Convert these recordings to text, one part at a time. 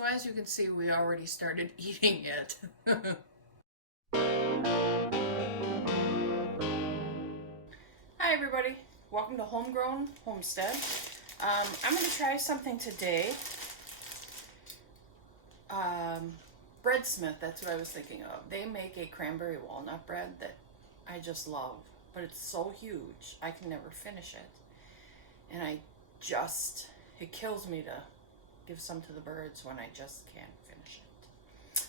So as you can see, we already started eating it. Hi everybody, welcome to Homegrown Homestead. I'm going to try something today. Breadsmith, that's what I was thinking of. They make a cranberry walnut bread that I just love, but it's so huge I can never finish it. And it kills me to give some to the birds when I just can't finish it.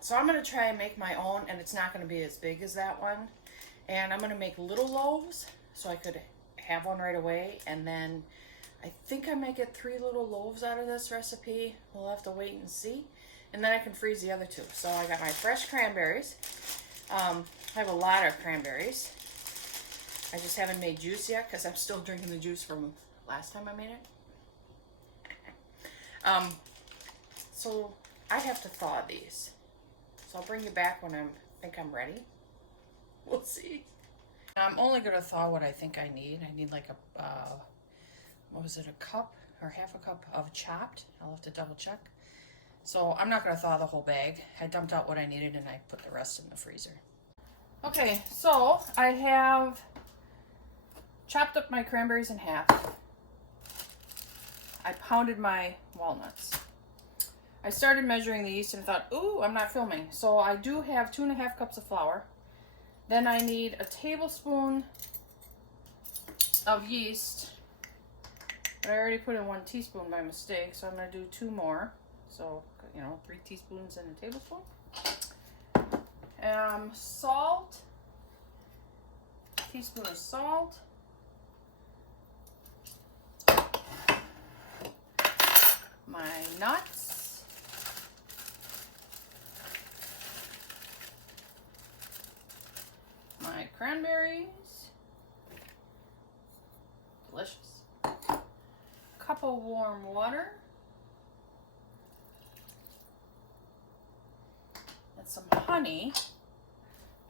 So I'm going to try and make my own, and it's not going to be as big as that one. And I'm going to make little loaves so I could have one right away. And then I think I might get 3 little loaves out of this recipe. We'll have to wait and see. And then I can freeze the other 2. So I got my fresh cranberries. I have a lot of cranberries. I just haven't made juice yet because I'm still drinking the juice from last time I made it. So I have to thaw these. So I'll bring you back when I think I'm ready. We'll see. I'm only going to thaw what I think I need. I need like a, what was it, a cup or half a cup of chopped. I'll have to double check. So I'm not going to thaw the whole bag. I dumped out what I needed and I put the rest in the freezer. Okay, so I have chopped up my cranberries in half. I pounded my walnuts. I started measuring the yeast and thought, ooh, I'm not filming. So I do have 2.5 cups of flour. Then I need a tablespoon of yeast. But I already put in 1 teaspoon by mistake, so I'm going to do 2 more. So, 3 teaspoons and a tablespoon. Salt. A teaspoon of salt. My nuts. My cranberries. Delicious. Cup of warm water. And some honey.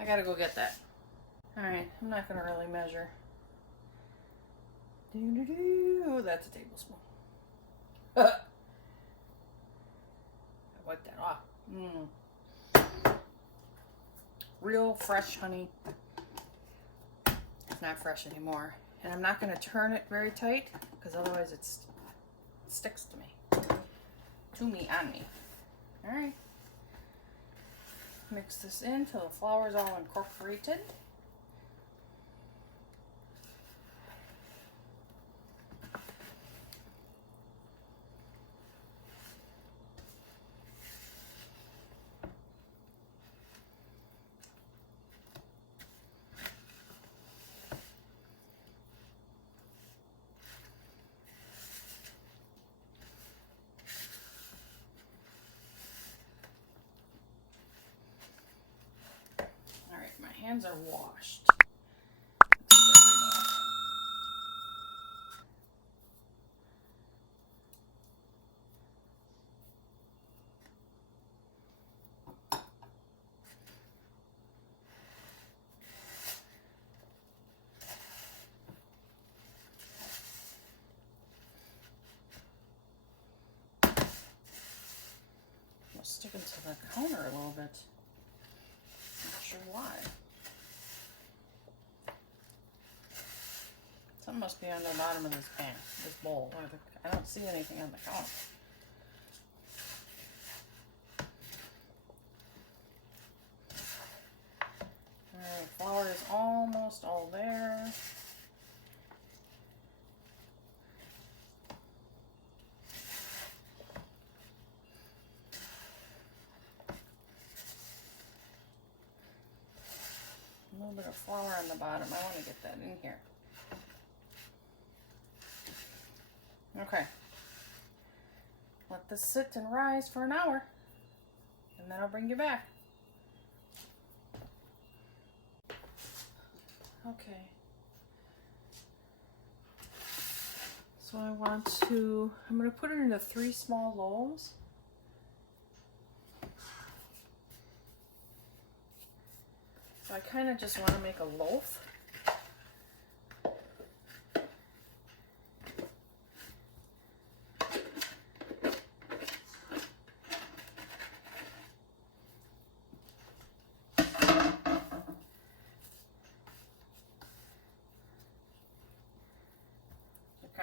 I gotta go get that. Alright, I'm not gonna really measure. Oh, that's a tablespoon. I wiped that off. Real fresh honey. It's not fresh anymore. And I'm not going to turn it very tight because otherwise it sticks to me. On me. Alright. Mix this in till the flour is all incorporated. My hands are washed. I'm sticking to the counter a little bit. Not sure why. Something must be on the bottom of this pan, this bowl. I don't see anything on the counter. Alright, flour is almost all there. A little bit of flour on the bottom. I want to get that in here. Okay, let this sit and rise for an hour, and then I'll bring you back. Okay, so I'm going to put it into 3 small loaves. So I kind of just want to make a loaf.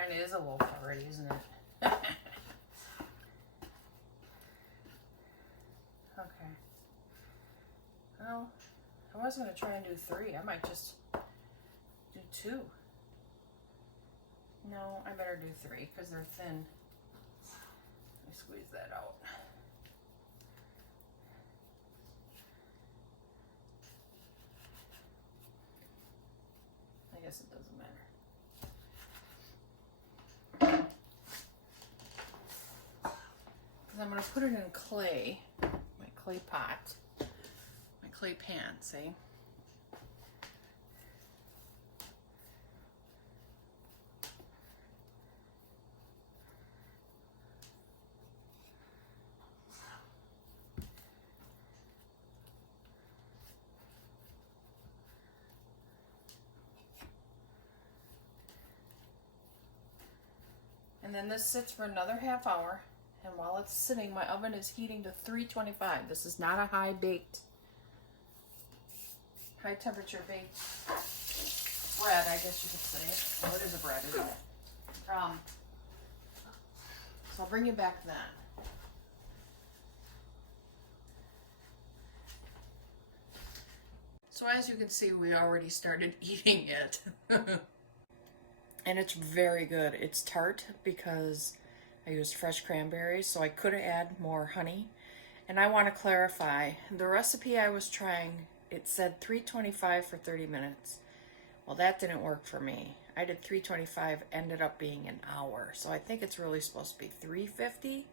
Kind of is a loaf already, isn't it? Okay. Well, I was going to try and do 3. I might just do 2. No, I better do 3 because they're thin. Let me squeeze that out. I guess it doesn't matter. Because I'm going to put it in clay, my clay pot, my clay pan, see? And then this sits for another half hour. And while it's sitting, my oven is heating to 325. This is not a high temperature baked bread, I guess you could say. Well, it is a bread, isn't it? So I'll bring you back then. So as you can see, we already started eating it. And it's very good. It's tart because I used fresh cranberries, so I could have added more honey. And I want to clarify, the recipe I was trying, it said 325 for 30 minutes. Well, that didn't work for me. I did 325, ended up being an hour. So I think it's really supposed to be 350.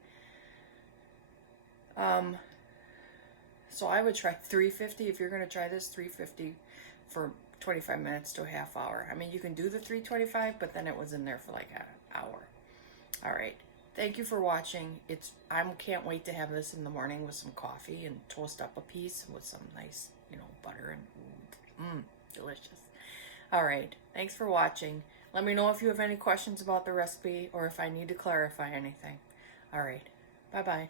So I would try 350 if you're going to try this, 350 for 25 minutes to a half hour. I mean, you can do the 325, but then it was in there for like an hour. All right. Thank you for watching. I can't wait to have this in the morning with some coffee and toast up a piece with some nice, butter and delicious. All right. Thanks for watching. Let me know if you have any questions about the recipe or if I need to clarify anything. All right. Bye-bye.